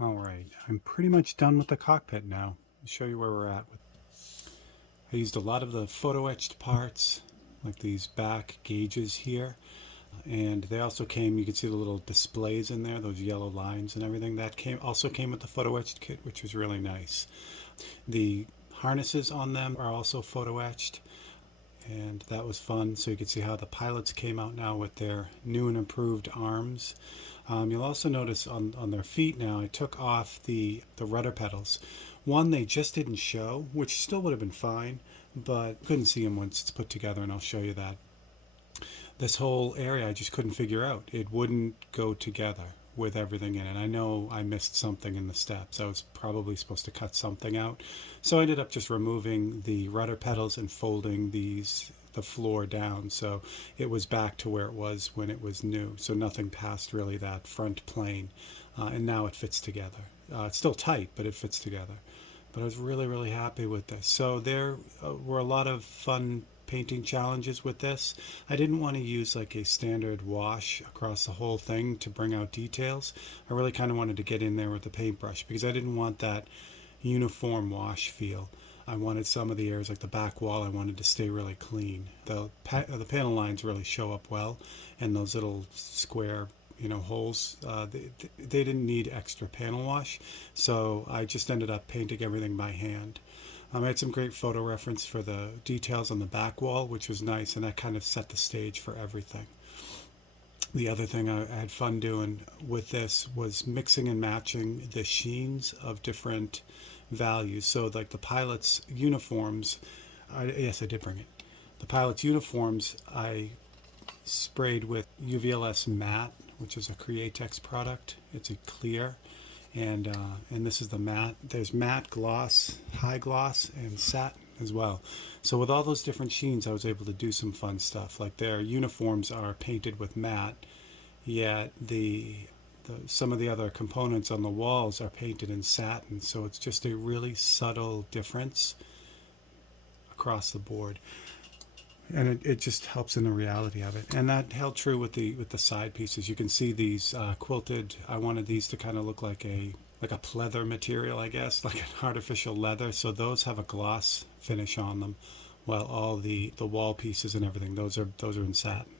All right, I'm pretty much done with the cockpit now. I'll show you where we're at. I used a lot of the photo etched parts, like these back gauges here. And they also came, you can see the little displays in there, those yellow lines and everything. That came with the photo etched kit, which was really nice. The harnesses on them are also photo etched, and that was fun. So you can see how the pilots came out now with their new and improved arms. You'll also notice on their feet now, I took off the rudder pedals. One, they just didn't show, which still would have been fine, but couldn't see them once it's put together, and I'll show you that. This whole area I just couldn't figure out. It wouldn't go together with everything in it. I know I missed something in the steps. I was probably supposed to cut something out. So I ended up just removing the rudder pedals and folding the floor down, so it was back to where it was when it was new. So nothing passed really that front plane, and now it fits together. It's still tight, but it fits together. But I was really, really happy with this. So there were a lot of fun painting challenges with this. I didn't want to use like a standard wash across the whole thing to bring out details. I really kind of wanted to get in there with the paintbrush because I didn't want that uniform wash feel. I wanted some of the areas like the back wall, I wanted to stay really clean. The panel lines really show up well, and those little square holes, they didn't need extra panel wash, so I just ended up painting everything by hand. I had some great photo reference for the details on the back wall, which was nice, and that kind of set the stage for everything. The other thing I had fun doing with this was mixing and matching the sheens of different values. So, like the pilots' uniforms, yes, I did bring it. The pilots' uniforms, I sprayed with UVLS matte, which is a Createx product. It's a clear, and this is the matte. There's matte, gloss, high gloss, and satin as well. So with all those different sheens, I was able to do some fun stuff. Like their uniforms are painted with matte, yet some of the other components on the walls are painted in satin. So it's just a really subtle difference across the board, and it just helps in the reality of it. And that held true with the side pieces. You can see these quilted. I wanted these to kind of look like a pleather material, I guess, like an artificial leather. So those have a gloss finish on them, while all the wall pieces and everything, those are in satin.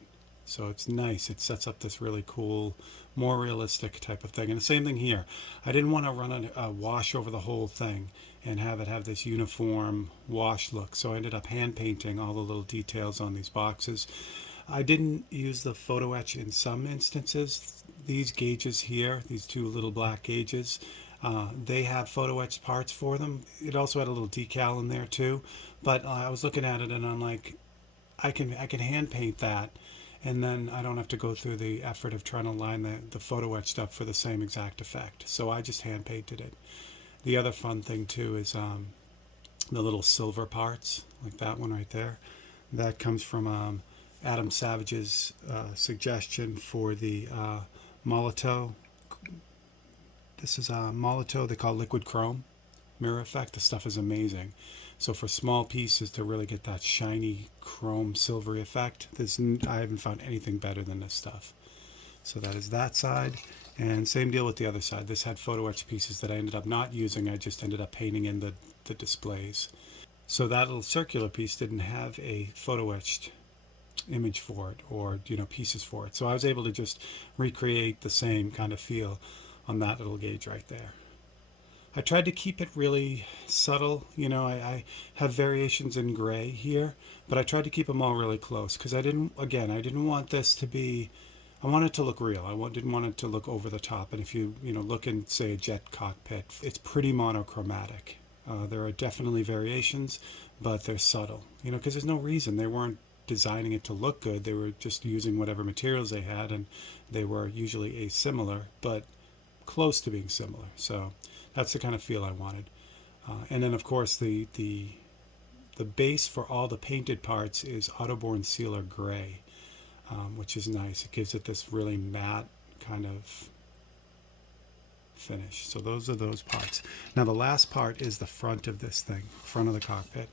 So it's nice. It sets up this really cool, more realistic type of thing. And the same thing here. I didn't want to run a wash over the whole thing and have it have this uniform wash look. So I ended up hand painting all the little details on these boxes. I didn't use the photo etch in some instances. These gauges here, these two little black gauges, they have photo etched parts for them. It also had a little decal in there too. But I was looking at it and I'm like, I can hand paint that, and then I don't have to go through the effort of trying to line the photo etched up for the same exact effect. So I just hand painted it. The other fun thing too is the little silver parts, like that one right there. That comes from Adam Savage's suggestion for the Molotow. This is Molotow, they call it liquid chrome mirror effect. The stuff is amazing. So for small pieces to really get that shiny chrome silvery effect, I haven't found anything better than this stuff. So that is that side. And same deal with the other side. This had photo etched pieces that I ended up not using. I just ended up painting in the displays. So that little circular piece didn't have a photo etched image for it, or pieces for it. So I was able to just recreate the same kind of feel on that little gauge right there. I tried to keep it really subtle. I have variations in gray here, but I tried to keep them all really close because I didn't want this to be, I want it to look real. Didn't want it to look over the top. And if you look in, say, a jet cockpit, it's pretty monochromatic. There are definitely variations, but they're subtle. Because there's no reason. They weren't designing it to look good. They were just using whatever materials they had, and they were usually asimilar, but close to being similar. So that's the kind of feel I wanted. And then, of course, the base for all the painted parts is Autoborn Sealer Gray, which is nice. It gives it this really matte kind of finish. So those are those parts. Now the last part is the front of this thing, front of the cockpit.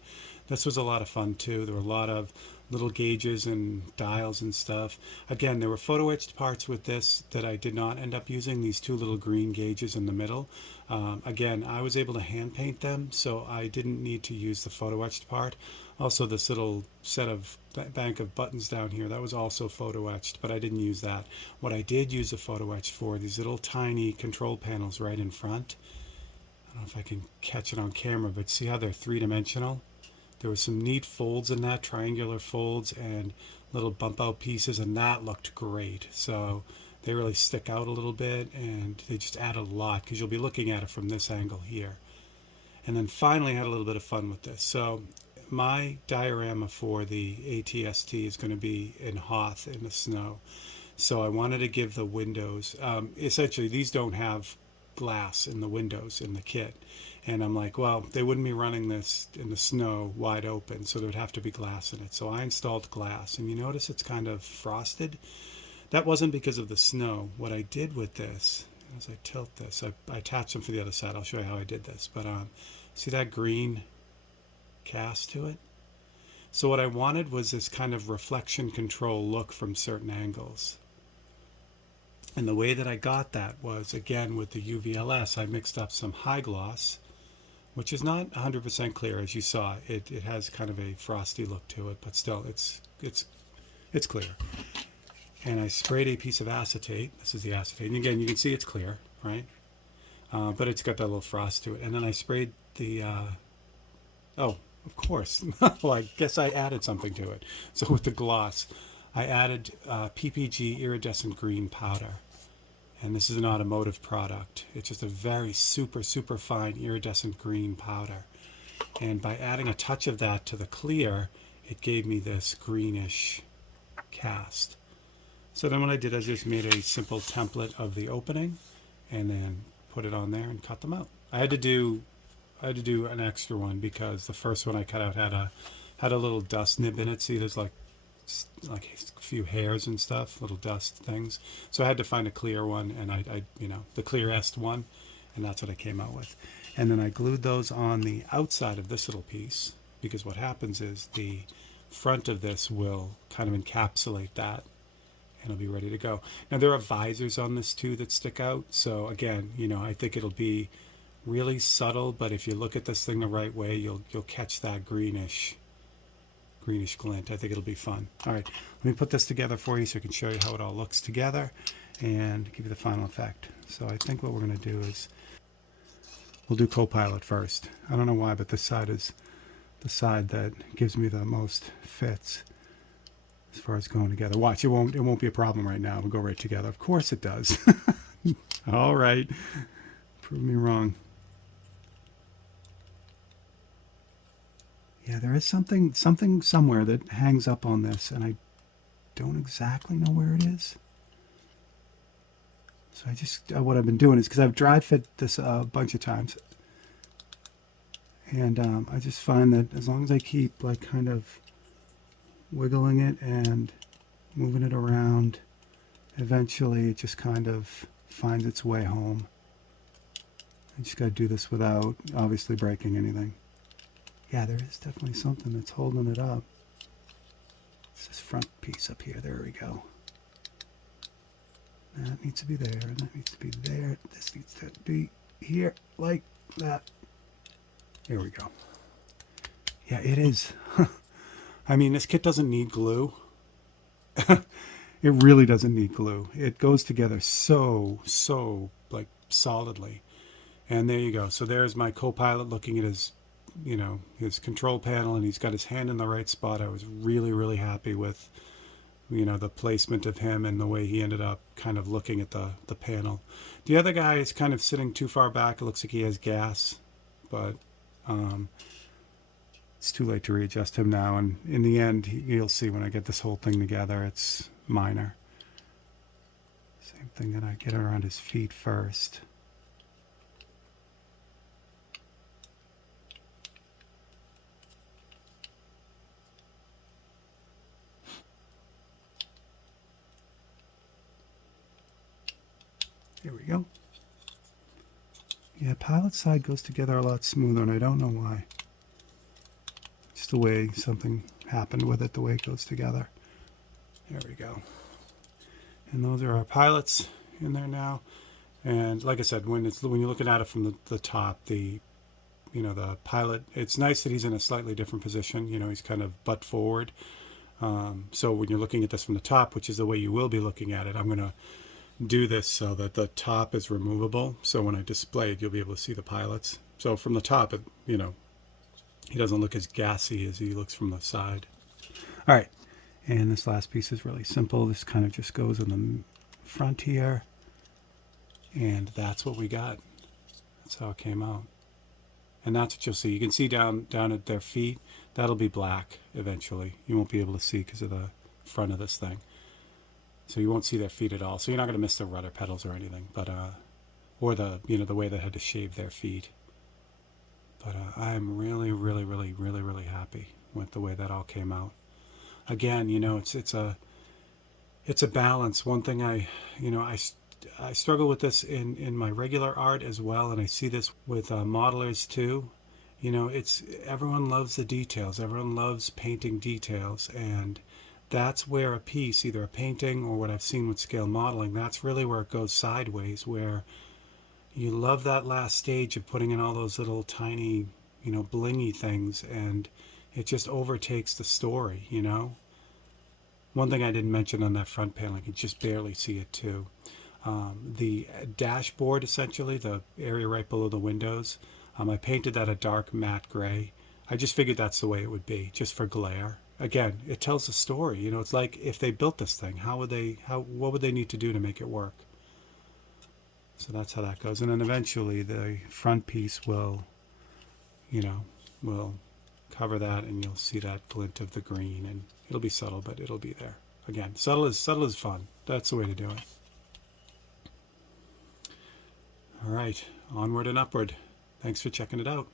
This was a lot of fun too. There were a lot of little gauges and dials and stuff. Again, there were photo etched parts with this that I did not end up using, these two little green gauges in the middle. Again, I was able to hand paint them, so I didn't need to use the photo etched part. Also, this little set of bank of buttons down here, that was also photo etched, but I didn't use that. What I did use the photo etch for, these little tiny control panels right in front. I don't know if I can catch it on camera, but see how they're three-dimensional? There were some neat folds in that, triangular folds and little bump out pieces, and that looked great. So they really stick out a little bit, and they just added a lot because you'll be looking at it from this angle here. And then finally I had a little bit of fun with this. So my diorama for the ATST is going to be in Hoth in the snow. So I wanted to give the windows, essentially these don't have glass in the windows in the kit. And I'm like, well, they wouldn't be running this in the snow wide open, so there would have to be glass in it. So I installed glass, and you notice it's kind of frosted. That wasn't because of the snow. What I did with this, as I tilt this, I attached them for the other side. I'll show you how I did this. But see that green cast to it? So what I wanted was this kind of reflection control look from certain angles. And the way that I got that was, again, with the UVLS, I mixed up some high gloss, which is not 100% clear, as you saw. It has kind of a frosty look to it, but still, it's clear. And I sprayed a piece of acetate. This is the acetate. And again, you can see it's clear, right? But it's got that little frost to it. And then I sprayed the... oh, of course. Well, I guess I added something to it. So with the gloss, I added PPG iridescent green powder. And this is an automotive product. It's just a very super fine iridescent green powder. And by adding a touch of that to the clear, it gave me this greenish cast. So then what I did is just made a simple template of the opening and then put it on there and cut them out. I had to do an extra one because the first one I cut out had a little dust nib in it. See, there's like a few hairs and stuff, little dust things. So I had to find a clear one, and I the clearest one, and that's what I came out with. And then I glued those on the outside of this little piece, because what happens is the front of this will kind of encapsulate that, and it'll be ready to go. Now there are visors on this too that stick out, so again, I think it'll be really subtle, but if you look at this thing the right way, you'll catch that greenish glint. I think it'll be fun. All right, let me put this together for you so I can show you how it all looks together and give you the final effect. So I think what we're going to do is we'll do Copilot first. I don't know why, but this side is the side that gives me the most fits as far as going together. Watch, it won't be a problem right now. We'll go right together. Of course it does. All right, prove me wrong. Yeah, there is something somewhere that hangs up on this, and I don't exactly know where it is. So I just, what I've been doing is, because I've dry fit this a bunch of times, and I just find that as long as I keep like kind of wiggling it and moving it around, eventually it just kind of finds its way home. I just got to do this without obviously breaking anything. Yeah, there is definitely something that's holding it up. It's this front piece up here. There we go. That needs to be there. That needs to be there. This needs to be here, like that. There we go. Yeah, it is. I mean, this kit doesn't need glue. It really doesn't need glue. It goes together so like solidly. And there you go. So there's my Copilot looking at his control panel, and he's got his hand in the right spot. I was really happy with, the placement of him and the way he ended up kind of looking at the panel. The other guy is kind of sitting too far back. It looks like he has gas, but it's too late to readjust him now. And in the end, you'll see when I get this whole thing together, it's minor. Same thing that I get around his feet first. There we go. Yeah, pilot side goes together a lot smoother, and I don't know why. just the way something happened with it, the way it goes together. There we go. And those are our pilots in there now. And like I said, when you're looking at it from the top, the pilot, it's nice that he's in a slightly different position. He's kind of butt forward. So when you're looking at this from the top, which is the way you will be looking at it, I'm going to do this so that the top is removable. So when I display it, you'll be able to see the pilots. So from the top, he doesn't look as gassy as he looks from the side. All right. And this last piece is really simple. This kind of just goes in the front here. And that's what we got. That's how it came out. And that's what you'll see. You can see down at their feet. That'll be black eventually. You won't be able to see because of the front of this thing. So you won't see their feet at all. So you're not going to miss the rudder pedals or anything. But or the way they had to shave their feet. But I'm really, really, really, really, really happy with the way that all came out. Again, it's a balance. One thing I struggle with this in my regular art as well, and I see this with modelers too. Everyone loves the details. Everyone loves painting details, and that's where a piece, either a painting or what I've seen with scale modeling, that's really where it goes sideways, where you love that last stage of putting in all those little tiny, blingy things, and it just overtakes the story, One thing I didn't mention on that front panel, I can just barely see it too. The dashboard, essentially, the area right below the windows, I painted that a dark matte gray. I just figured that's the way it would be, just for glare. Again, it tells a story. It's like if they built this thing, what would they need to do to make it work? So that's how that goes. And then eventually the front piece will cover that, and you'll see that glint of the green, and it'll be subtle, but it'll be there. Again, subtle is fun. That's the way to do it. All right, onward and upward. Thanks for checking it out.